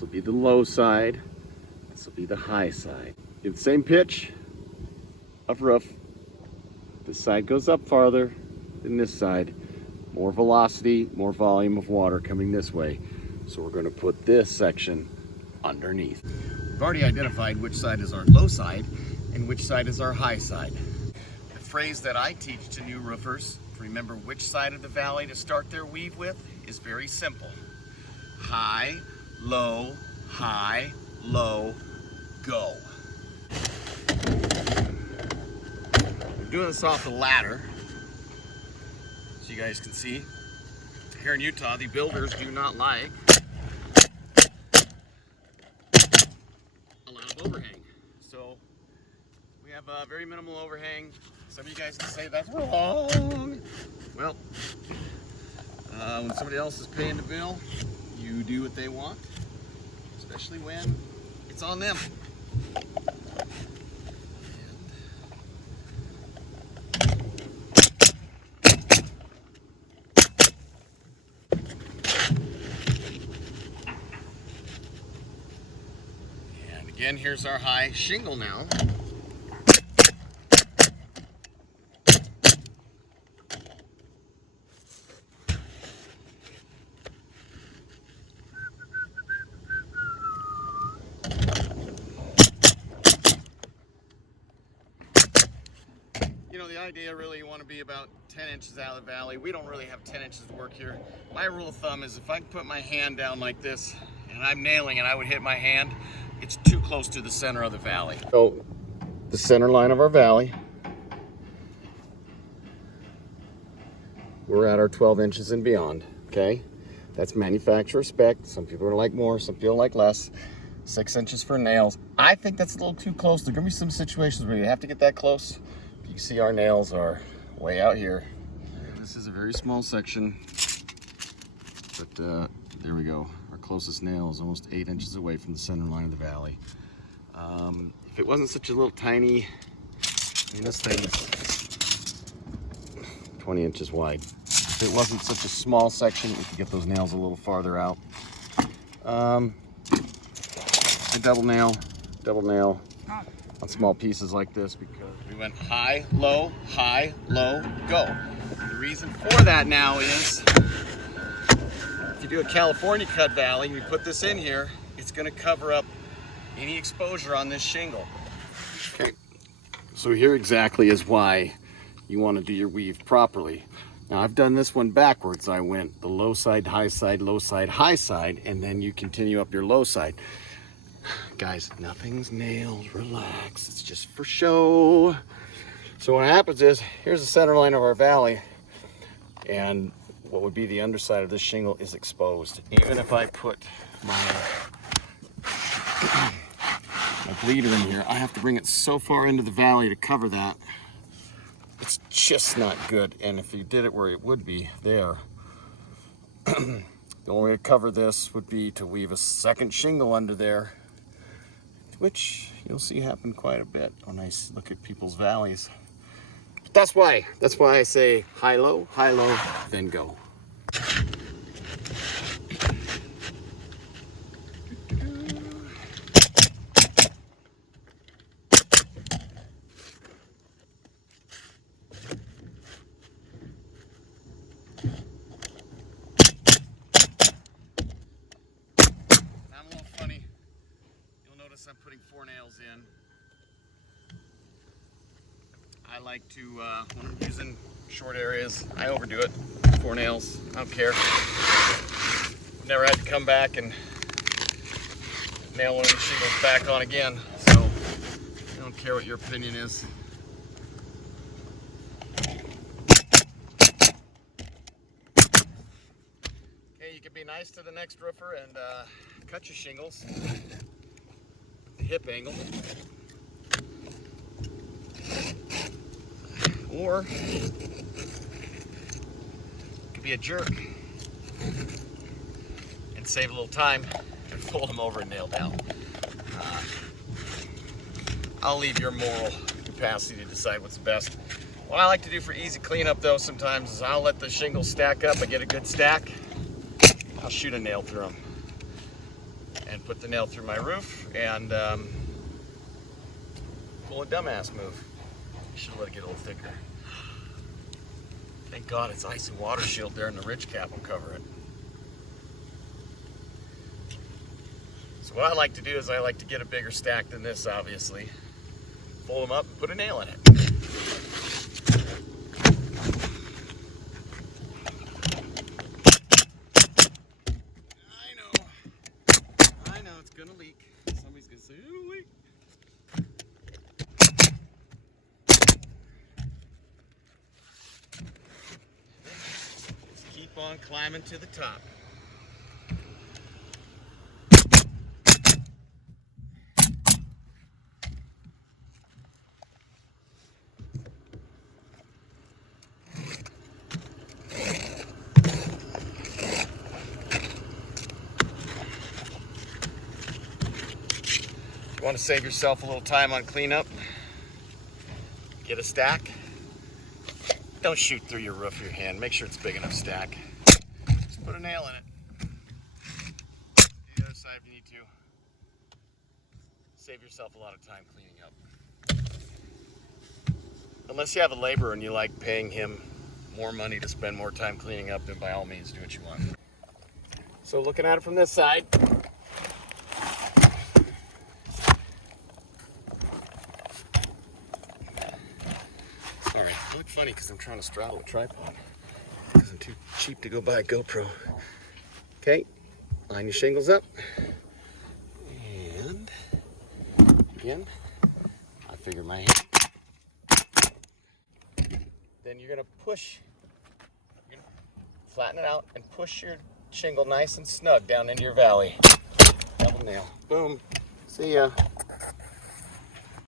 This will be the low side. This will be the high side. Get the same pitch of roof. This side goes up farther than this side. More velocity, more volume of water coming this way. So we're going to put this section underneath. We've already identified which side is our low side and which side is our high side. The phrase that I teach to new roofers to remember which side of the valley to start their weave with is very simple. High, low, go. We're doing this off the ladder, so you guys can see. Here in Utah, the builders do not like a lot of overhang. So we have a very minimal overhang. Some of you guys can say that's wrong. Well, when somebody else is paying the bill, you do what they want, especially when it's on them. And again, here's our high shingle now. You know, the idea really, you want to be about 10 inches out of the valley. We don't really have 10 inches to work here. My rule of thumb is if I can put my hand down like this and I'm nailing and I would hit my hand, it's too close to the center of the valley. So the center line of our valley, we're at our 12 inches and beyond, okay? That's manufacturer spec. Some people are like more, some people like less. 6 inches for nails. I think that's a little too close. There are gonna be some situations where you have to get that close. You can see our nails are way out here. This is a very small section, but there we go. Our closest nail is almost 8 inches away from the center line of the valley. If it wasn't such a little tiny, I mean, this thing's 20 inches wide. If it wasn't such a small section, we could get those nails a little farther out. A double nail on small pieces like this because we went high, low, go. The reason for that now is if you do a California cut valley and you put this in here, it's going to cover up any exposure on this shingle. Okay, so here exactly is why you want to do your weave properly. Now I've done this one backwards. I went the low side, high side, low side, high side, and then you continue up your low side. Guys, nothing's nailed, relax, it's just for show. So what happens is, here's the center line of our valley, and what would be the underside of this shingle is exposed. Even if I put my bleeder in here, I have to bring it so far into the valley to cover that. It's just not good, and if you did it where it would be, there, the only way to cover this would be to weave a second shingle under there, which you'll see happen quite a bit when I look at people's valleys. But that's why I say high, low, then go. I'm putting 4 nails in. I like to, when I'm using short areas, I overdo it. 4 nails, I don't care. Never had to come back and nail one of these shingles back on again, so I don't care what your opinion is. Okay, you can be nice to the next roofer and cut your shingles. Hip angle, or it could be a jerk and save a little time and pull them over and nail down. I'll leave your moral capacity to decide what's best. What I like to do for easy cleanup though sometimes is I'll let the shingles stack up. I get a good stack, I'll shoot a nail through them. And and put the nail through my roof and pull a dumbass move. Should let it get a little thicker. Thank God it's ice and water shield there, and the ridge cap will cover it. So what I like to do is I like to get a bigger stack than this, obviously. Fold them up and put a nail in it. I know it's gonna leak. Somebody's gonna say, it'll leak. Just keep on climbing to the top. You want to save yourself a little time on cleanup? Get a stack. Don't shoot through your roof of your hand. Make sure it's big enough stack. Just put a nail in it. Do the other side if you need to. Save yourself a lot of time cleaning up. Unless you have a laborer and you like paying him more money to spend more time cleaning up, then by all means do what you want. So looking at it from this side, sorry, I look funny because I'm trying to straddle a tripod because I'm too cheap to go buy a GoPro. Okay, line your shingles up. And again, I figured my hand. Then you're gonna push, flatten it out and push your shingle nice and snug down into your valley. Double nail. Boom. See ya.